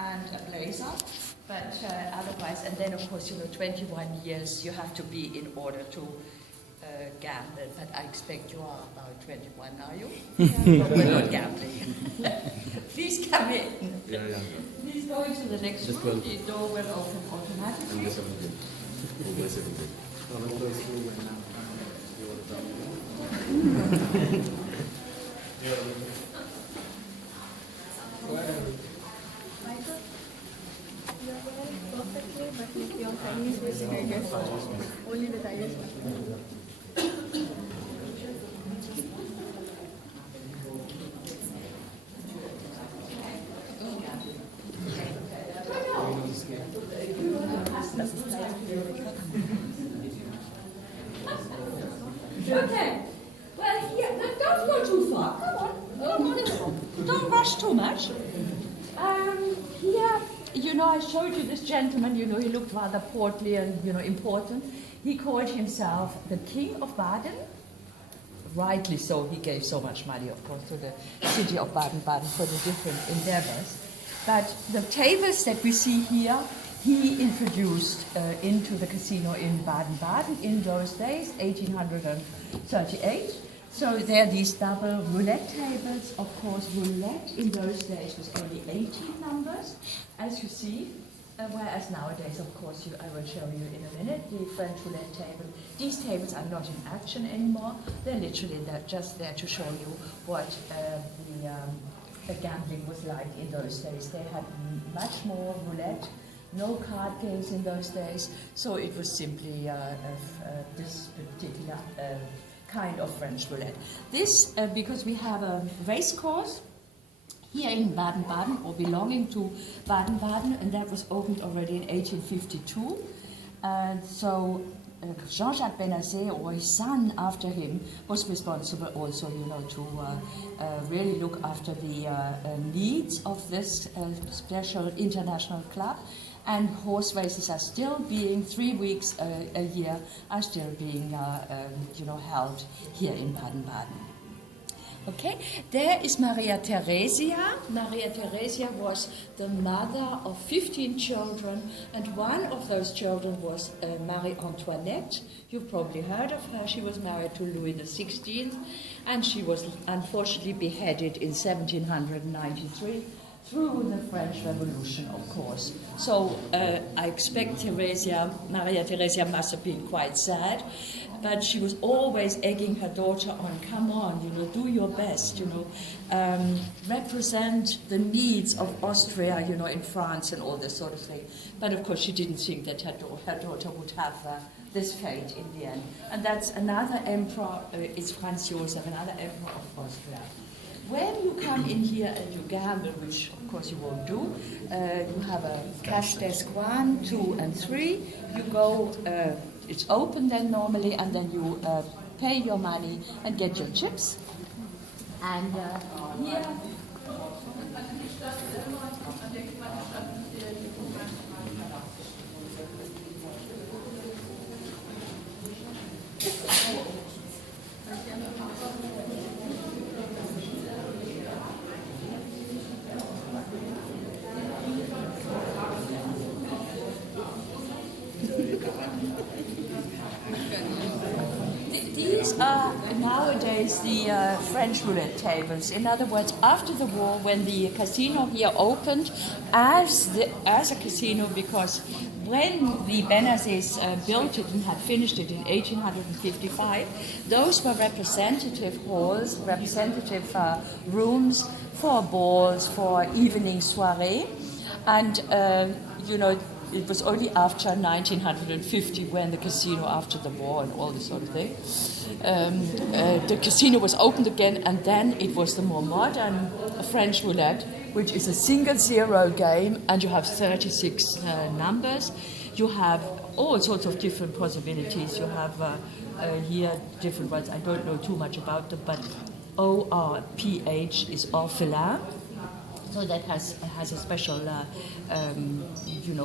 and a blazer. But otherwise, and then of course, 21 years you have to be in order to gamble. But I expect you are about 21, are you? Yeah. But we're not gambling. Please come in. Yeah. Please go into the next room. The door will open automatically. Perfectly, but with your Chinese music, I guess only the Chinese Okay. Well, here, don't go too far. Come on. Come on in. Don't rush too much. Here, I showed you this gentleman, he looked rather portly and, important. He called himself the King of Baden. Rightly so, he gave so much money, of course, to the city of Baden-Baden for the different endeavors. But the tables that we see here, he introduced into the casino in Baden-Baden in those days, 1838. So there are these double roulette tables. Of course, roulette in those days was only 18 numbers, as you see. Whereas nowadays, of course, I will show you in a minute, the French roulette table. These tables are not in action anymore. They're literally just there to show you what the gambling was like in those days. They had much more roulette, no card games in those days. So it was simply this particular kind of French roulette. This, because we have a race course here in Baden-Baden, or belonging to Baden-Baden, and that was opened already in 1852. So Jean-Jacques Benazet, or his son after him, was responsible also, to really look after the needs of this special international club. And horse races are still being, 3 weeks a year, are still being, held here in Baden-Baden. Okay, there is Maria Theresia. Maria Theresia was the mother of 15 children, and one of those children was Marie Antoinette. You've probably heard of her. She was married to Louis XVI, and she was unfortunately beheaded in 1793. Through the French Revolution, of course. So I expect Maria Theresia must have been quite sad, but she was always egging her daughter on, come on, do your best, represent the needs of Austria, in France and all this sort of thing. But of course she didn't think that her daughter would have this fate in the end. And that's another emperor, it's Franz Joseph, another emperor of Austria. When you come in here and you gamble, which of course you won't do, you have a cash desk 1, 2, and 3. You go, it's open then normally, and then you pay your money and get your chips. And here. These are nowadays the French roulette tables. In other words, after the war, when the casino here opened as a casino, because when the Benazets built it and had finished it in 1855, those were representative halls, representative rooms for balls, for evening soirée, and it was only after 1950, when the casino, after the war and all this sort of thing, the casino was opened again, and then it was the more modern French roulette, which is a single zero game, and you have 36 numbers. You have all sorts of different possibilities. You have here different ones. I don't know too much about them, but ORPH is orphelin. So that has a special,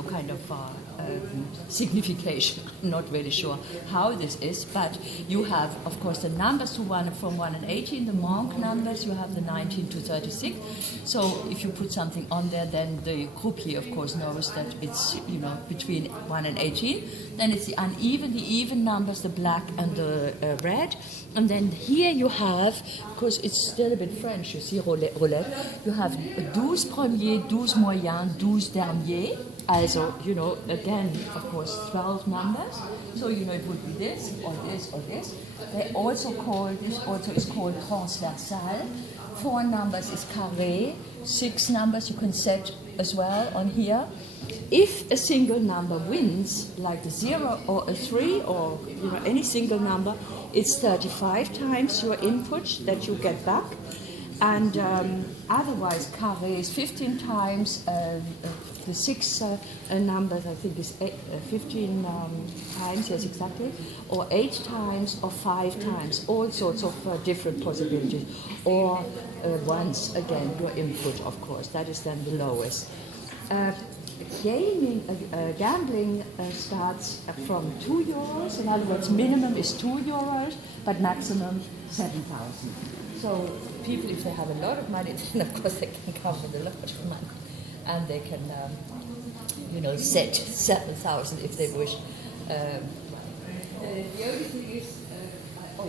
kind of signification. I'm not really sure how this is, but you have, of course, the numbers from 1 and 18, the Monk numbers. You have the 19 to 36. So if you put something on there, then the croupier, of course, knows that it's between 1 and 18. Then it's the even numbers, the black and the red. And then here you have, because it's still a bit French, you see, roulette, you have 12 premiers, 12 moyens, 12 derniers. Also, again, of course, 12 numbers. So, it would be this, or this, or this. They also call, this also is called transversal. 4 numbers is carré. 6 numbers you can set as well on here. If a single number wins, like a 0 or a 3 or any single number, it's 35 times your input that you get back. And otherwise, carré is 15 times. The 6 numbers, I think, is 15 times, yes, exactly, or 8 times, or 5 times, all sorts of different possibilities. Or once again, your input, of course, that is then the lowest. Gambling starts from €2. In other words, minimum is €2, but maximum 7,000. So people, if they have a lot of money, then of course they can come with a lot of money, and they can, set 7,000 if they wish. The only thing is, 5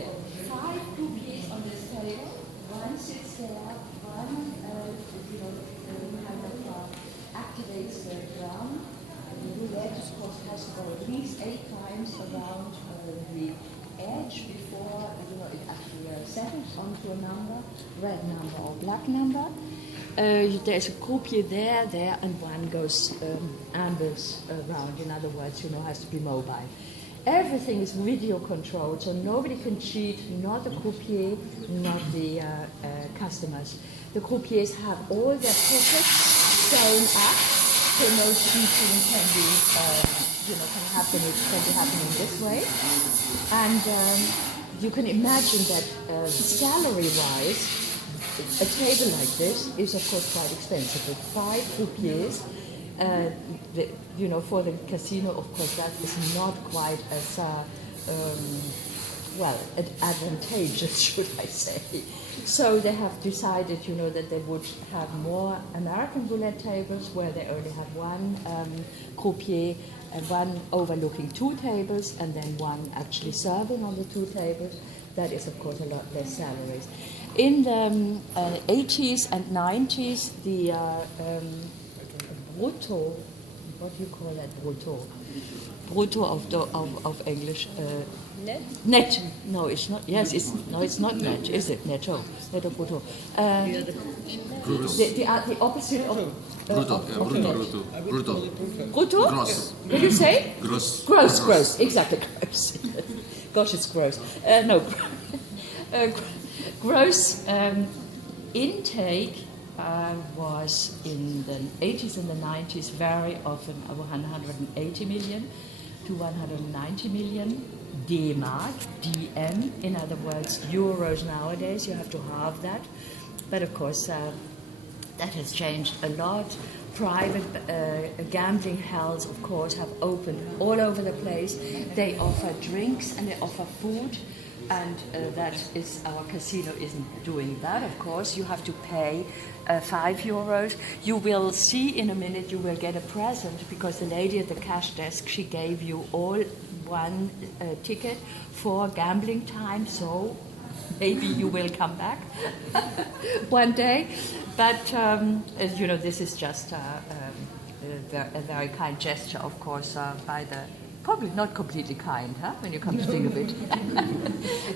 croupiers on this table. One sits there, one, activates the drum. The roulette, of course, has to go at least 8 times around the edge before it actually settles onto a number, red number or black number. There's a croupier there, and one goes ambles around. In other words, has to be mobile. Everything is video controlled, so nobody can cheat, not the croupier, not the customers. The croupiers have all their pockets sewn up, so no cheating can be, can happen. It can be happening this way, and you can imagine that salary-wise, a table like this is of course quite expensive. With 5 croupiers, for the casino, of course, that is not quite as advantageous, should I say. So they have decided, that they would have more American roulette tables where they only have one croupier and one overlooking 2 tables, and then one actually serving on the 2 tables. That is, of course, a lot less salaries. In the 80s and 90s, the brutto, what do you call that, brutto? Brutto of English. Net? Net. No, it's not. Yes, it's not net, is it? Netto. Netto, brutto. The opposite of Brutto. Brutto. Gross. What did you say? Gross. Gross. Exactly, gross. Gosh, it's gross. Gross intake was in the 80s and the 90s very often 180 million to 190 million D-Mark, DM, in other words, euros nowadays. You have to halve that. But of course, that has changed a lot. Private gambling hells, of course, have opened all over the place. They offer drinks and they offer food. And that is, our casino isn't doing that, of course. You have to pay €5. You will see in a minute, you will get a present, because the lady at the cash desk, she gave you all one ticket for gambling time, so maybe you will come back one day. But, this is just a very kind gesture, of course, by the... Probably not completely kind, when you come to think of it.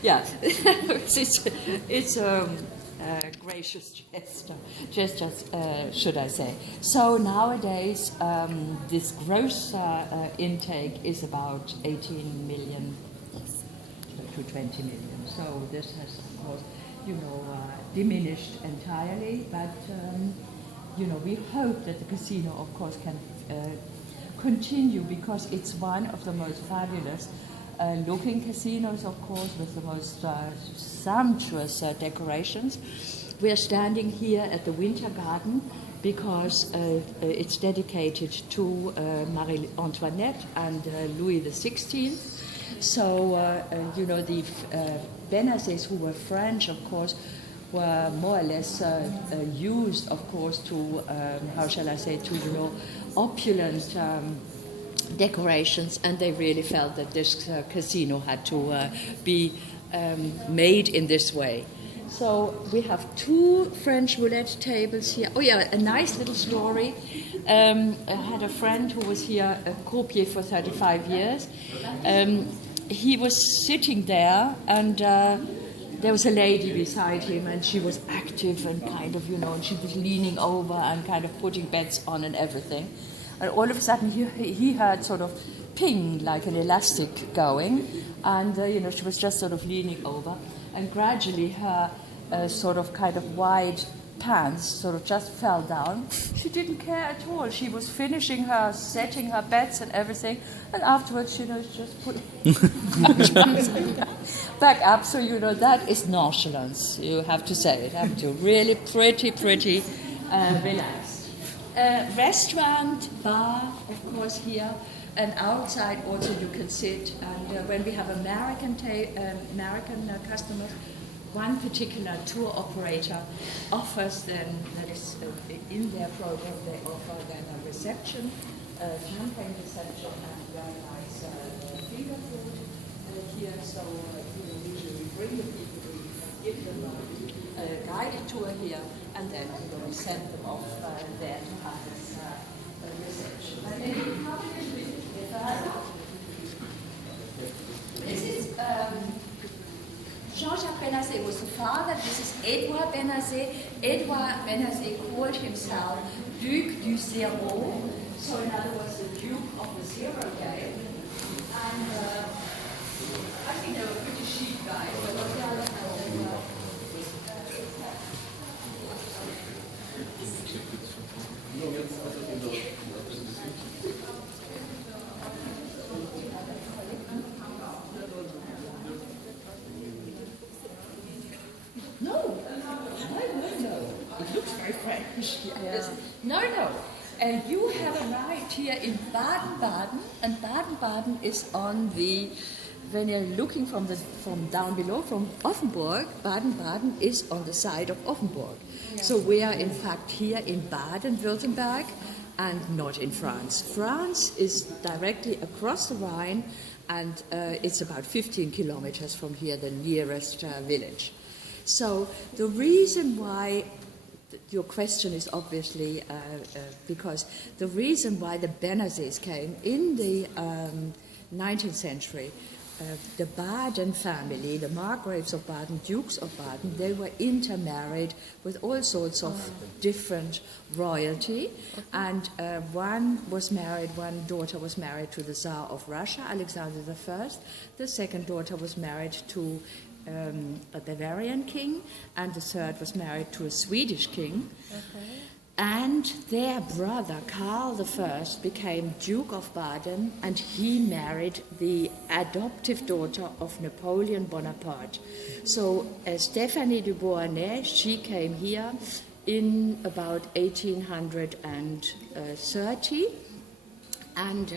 Yeah, it's a gracious gesture, should I say. So nowadays, this gross intake is about 18 million to 20 million. So this has, of course, diminished entirely. But, we hope that the casino, of course, can... continue, because it's one of the most fabulous looking casinos, of course, with the most sumptuous decorations. We are standing here at the Winter Garden because it's dedicated to Marie Antoinette and Louis XVI. So, you know, the Benazés, who were French, of course, were more or less used, of course, to, how shall I say, to, you know, opulent decorations, and they really felt that this casino had to be made in this way. So we have 2 French roulette tables here. Oh yeah, a nice little story. I had a friend who was here, a croupier for 35 years. He was sitting there, and there was a lady beside him, and she was active and kind of, you know, and she was leaning over and kind of putting bets on and everything. And all of a sudden he heard sort of ping, like an elastic going, and you know, she was just sort of leaning over, and gradually her sort of kind of wide pants sort of just fell down. She didn't care at all. She was finishing her, setting her bets and everything, and afterwards, you know, she just put back up. So, you know, that is nonchalance, you have to say it, haven't you? Really pretty relaxed. Restaurant, bar, of course, here, and outside also you can sit. And when we have American customers, one particular tour operator offers them, that is in their program, they offer then a reception, champagne reception, and very nice finger food here. So you usually bring the people, we give them a guided tour here, and then we send them off there to have this reception. And then you come this is Jean-Jacques Benazé was the father. This is Edouard Benazé. Edouard Benazé called himself Duc du Zéro, so in other words, the Duke of the Zero Game. And I think they were pretty chic guys. No. It looks very French. Yes. No. You have arrived here in Baden-Baden, and Baden-Baden is on the, when you're looking from down below, from Offenburg, Baden-Baden is on the side of Offenburg. Yeah. So we are in fact here in Baden-Württemberg and not in France. France is directly across the Rhine, and it's about 15 kilometers from here, the nearest village. So the reason why your question is obviously because the reason why the Benazés came in the 19th century, the Baden family, the Margraves of Baden, Dukes of Baden, they were intermarried with all sorts of different royalty. And one daughter was married to the Tsar of Russia, Alexander I. The second daughter was married to a Bavarian king, and the third was married to a Swedish king. Okay. And their brother, Karl I, became Duke of Baden, and he married the adoptive daughter of Napoleon Bonaparte. So Stéphanie de Beauharnais, she came here in about 1830, and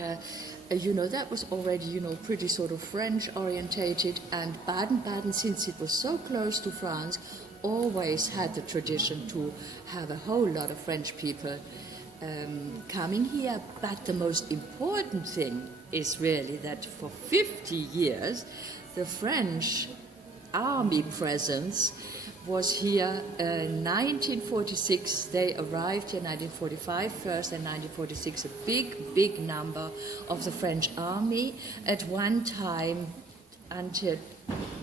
you know, that was already, you know, pretty sort of French-orientated, and Baden-Baden, since it was so close to France, always had the tradition to have a whole lot of French people coming here. But the most important thing is really that for 50 years, the French army presence was here in 1946. They arrived here in 1945 first, and 1946 a big number of the French army at one time until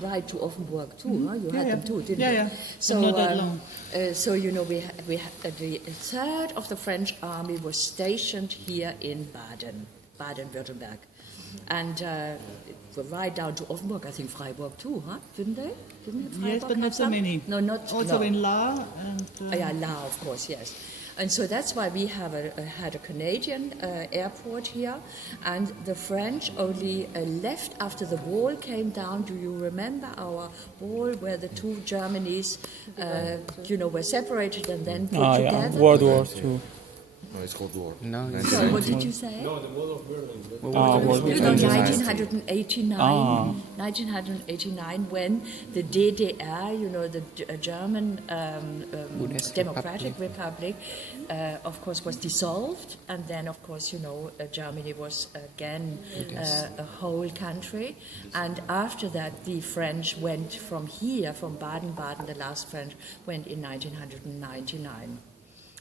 right to Offenburg too. Mm-hmm. Huh? You had them too, didn't you? Yeah. So not that long. So you know, we had the third of the French army was stationed here in Baden-Württemberg. And right down to Offenburg, I think Freiburg too, huh? Didn't they? Didn't Freiburg? Yes, but not so many. No, not also no. in Lahr and yeah, Lahr, of course, yes. And so that's why we have had a Canadian airport here, and the French only left after the wall came down. Do you remember our wall where the two Germanys, were separated and then put together? Yeah, World War II. No, it's called war. No, Sorry, what did you say? No, the wall of Berlin. World War 1989. 1989, when the DDR, the German Democratic Republic, of course, was dissolved, and then, of course, Germany was again a whole country. And after that, the French went from here, from Baden-Baden. The last French went in 1999.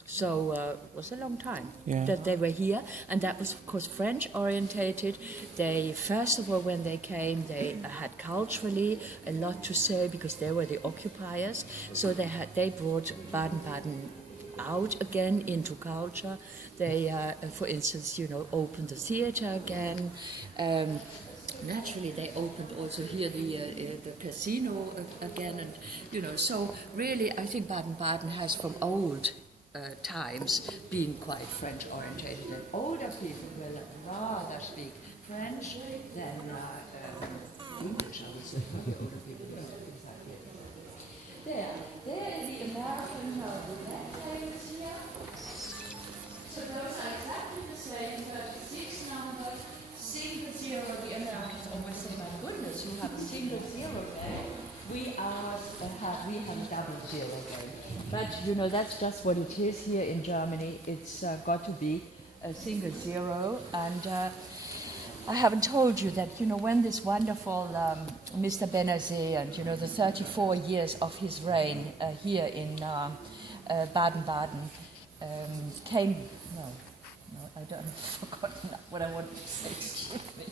So it was a long time that they were here, and that was, of course, French-orientated. They, first of all, when they came, they had culturally a lot to say because they were the occupiers. So they brought Baden-Baden out again into culture. They, for instance, opened the theater again. Naturally, they opened also here the casino again, and So really, I think Baden-Baden has from old times being quite French-orientated, and older people will rather speak French than English, I would say. Older people will speak exactly. There is the American tables here. So those are exactly the same, 36 number, single zero. The Americans always say, my goodness, you have a single zero there. We have a double zero there. But, that's just what it is here in Germany. It's got to be a single zero. And I haven't told you that, when this wonderful Mr. Benazir and, the 34 years of his reign here in Baden-Baden came... No, I don't... I've forgotten what I wanted to say. Excuse me.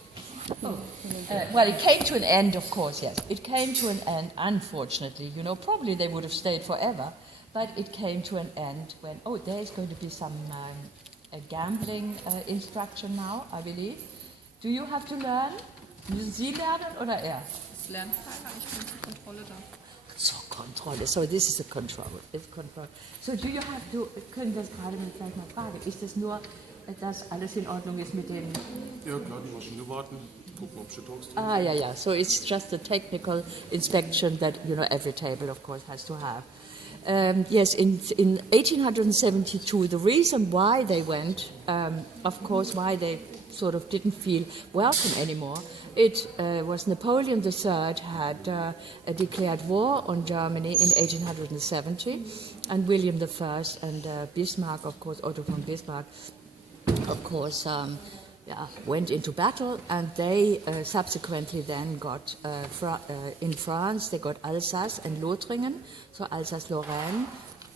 Well, it came to an end, of course, yes. It came to an end, unfortunately. Probably they would have stayed forever. But it came to an end when, there's going to be some gambling instruction now, I believe. Do you have to learn? Müssen Sie lernen oder er? Es lernt keiner, ich bin zur Kontrolle da. Zur Kontrolle. So this is a control. It's control. So do you have to, können wir das gerade gleich mal fragen, ist es nur, dass alles in Ordnung ist mit dem... Ja, klar, die Maschine warten, gucken, ob Schüttungs drin Ah, yeah. So it's just a technical inspection that, every table, of course, has to have. Yes, in 1872, the reason why they went, of course, why they sort of didn't feel welcome anymore, it was Napoleon III had declared war on Germany in 1870, and William I and Bismarck, of course, Otto von Bismarck, of course, went into battle, and they subsequently then got, in France, they got Alsace and Lothringen, so Alsace-Lorraine,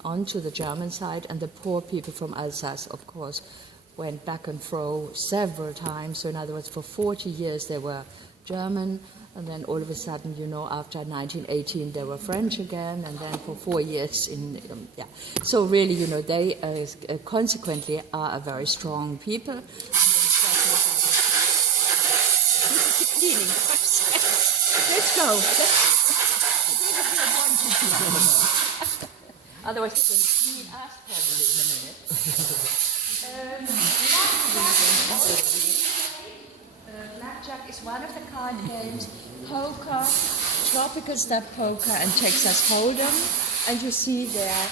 onto the German side, and the poor people from Alsace, of course, went back and fro several times. So in other words, for 40 years they were German, and then all of a sudden, after 1918 they were French again, and then for 4 years So really, they consequently are a very strong people. Let's go. Otherwise, you're going to clean us probably in a minute. Blackjack is one of the card games. Poker, tropical step poker, and Texas Hold'em. And you see there,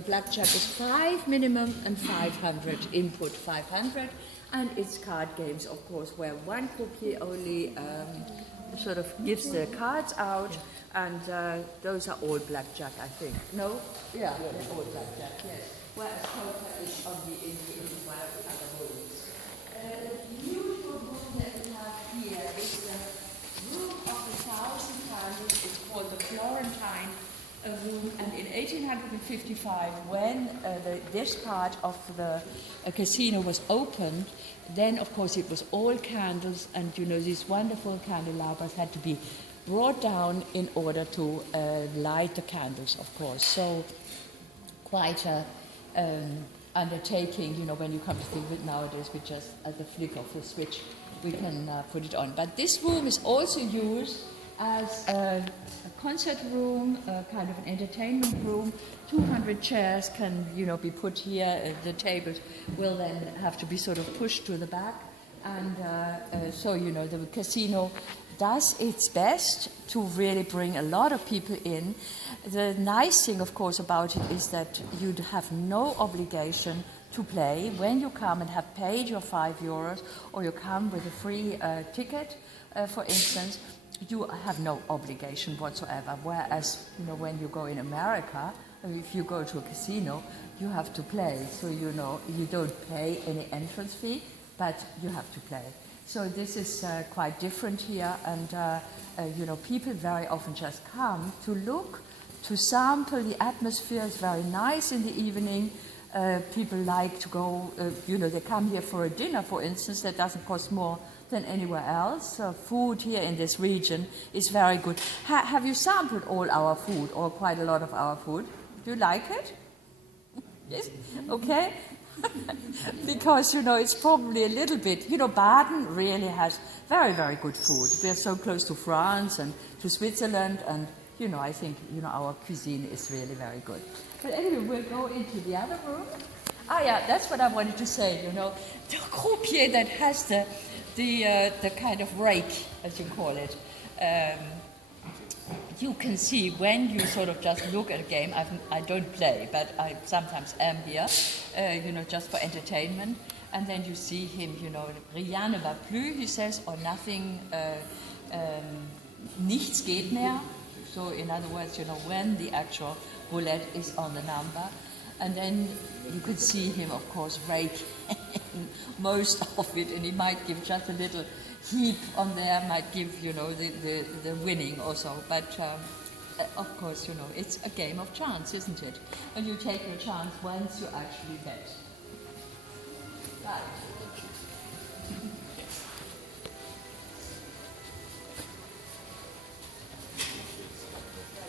blackjack is 5 minimum and 500 input 500. And it's card games, of course, where one cookie only sort of gives the cards out, and those are all blackjack, I think. No? Yeah, they're all blackjack, yes. Whereas poker is only in one of the other rooms. The usual room that we have here is the room of the 1,000 candles. It's called the Florentine room, and in 1855, when this part of the casino was opened, then of course it was all candles, and these wonderful candelabras had to be brought down in order to light the candles, of course. So quite a undertaking, when you come to think of it nowadays, with just at the flick of a switch we can put it on. But this room is also used as a concert room, kind of an entertainment room. 200 chairs can, be put here. The tables will then have to be sort of pushed to the back. And so, the casino does its best to really bring a lot of people in. The nice thing, of course, about it is that you have no obligation to play. When you come and have paid your €5, or you come with a free ticket, for instance, you have no obligation whatsoever. Whereas, when you go in America, if you go to a casino, you have to play. So, you don't pay any entrance fee, but you have to play. So this is quite different here, and people very often just come to look, to sample. The atmosphere is very nice in the evening. People like to go, they come here for a dinner, for instance, that doesn't cost more than anywhere else. Food here in this region is very good. Have you sampled all our food, or quite a lot of our food? Do you like it? Yes? Okay. Because, it's probably a little bit, Baden really has very, very good food. We are so close to France and to Switzerland, and, I think, our cuisine is really very good. But anyway, we'll go into the other room. Yeah, that's what I wanted to say, the croupier that has the kind of rake, as you call it. You can see when you sort of just look at a game. I don't play, but I sometimes am here, just for entertainment. And then you see him, rien ne va plus, he says, or nothing, nichts geht mehr. So in other words, when the actual roulette is on the number. And then you could see him, of course, rake most of it, and he might give just a little heap on there, might give, the winning also. But, of course, it's a game of chance, isn't it? And you take your chance once you actually bet. Right.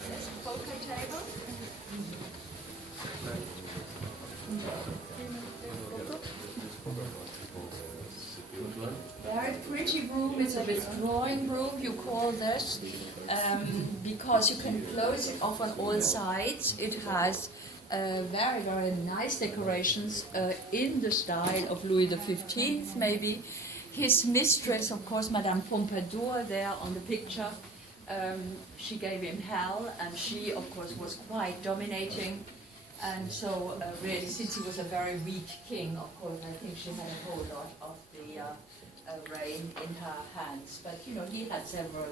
There's a poker table. Very pretty room. It's a withdrawing room, you call this, because you can close it off on all sides. It has very, very nice decorations in the style of Louis XV, maybe. His mistress, of course, Madame Pompadour, there on the picture, she gave him hell, and she, of course, was quite dominating. And so, really, since he was a very weak king, of course, I think she had a whole lot of the reign in her hands. But, he had several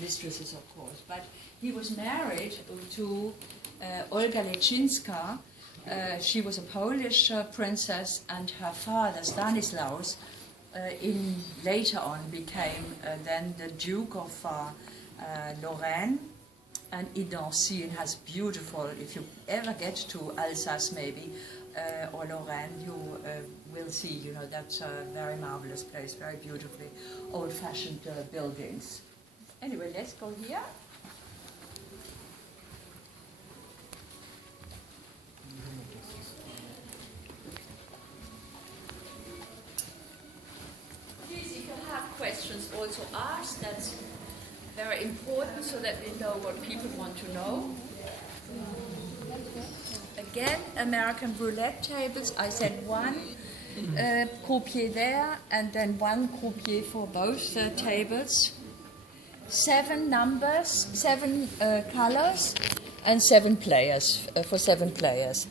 mistresses, of course. But he was married to Olga Leszczyńska. She was a Polish princess, and her father, Stanislaus, later on became then the Duke of Lorraine. And Idancy, and has beautiful, if you ever get to Alsace maybe, or Lorraine, you will see, that's a very marvelous place, very beautifully old-fashioned buildings. Anyway, let's go here. Please, if you have questions, also ask. That's very important, so that we know what people want to know. Again, American roulette tables. I said one croupier there, and then one croupier for both tables. 7 numbers, 7 colors, and 7 players, for 7 players.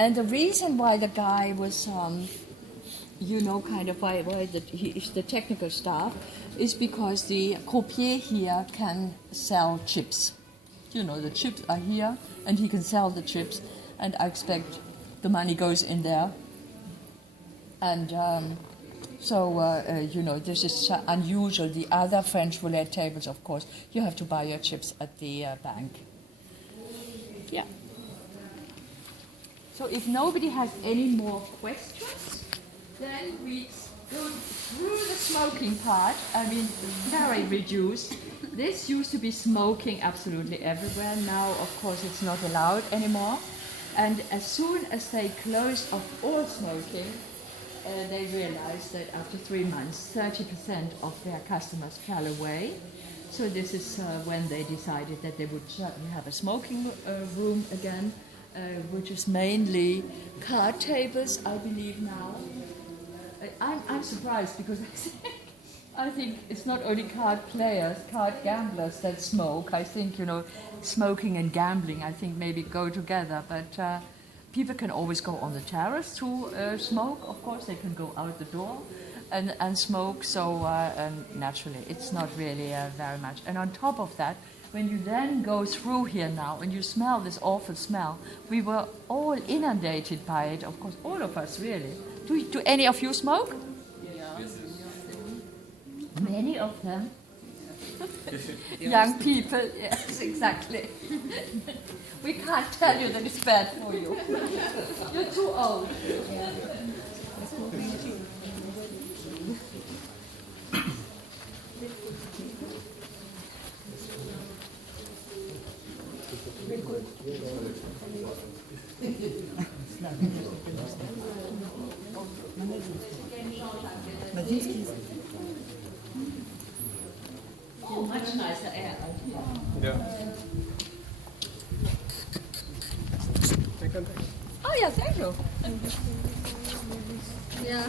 And the reason why the guy was, kind of why he is the technical staff, is because the croupier here can sell chips. The chips are here, and he can sell the chips, and I expect the money goes in there. And this is unusual. The other French roulette tables, of course, you have to buy your chips at the bank. Yeah. So if nobody has any more questions, then we go through the smoking part. I mean, very reduced. This used to be smoking absolutely everywhere. Now, of course, it's not allowed anymore. And as soon as they closed off all smoking, they realized that after 3 months, 30% of their customers fell away. So this is when they decided that they would certainly have a smoking room again, which is mainly card tables, I believe now. I'm surprised because I think it's not only card players, card gamblers that smoke. I think, you know, smoking and gambling, I think maybe go together. But people can always go on the terrace to smoke. Of course, they can go out the door and smoke. So naturally, it's not really very much. And on top of that, when you then go through here now and you smell this awful smell, we were all inundated by it. Of course, all of us really. Do any of you smoke? Many of them. Young people, yes, exactly. We can't tell you that it's bad for you. You're too old. Oh, much nicer air out here. Ja. Oh, yeah, thank you. Ja.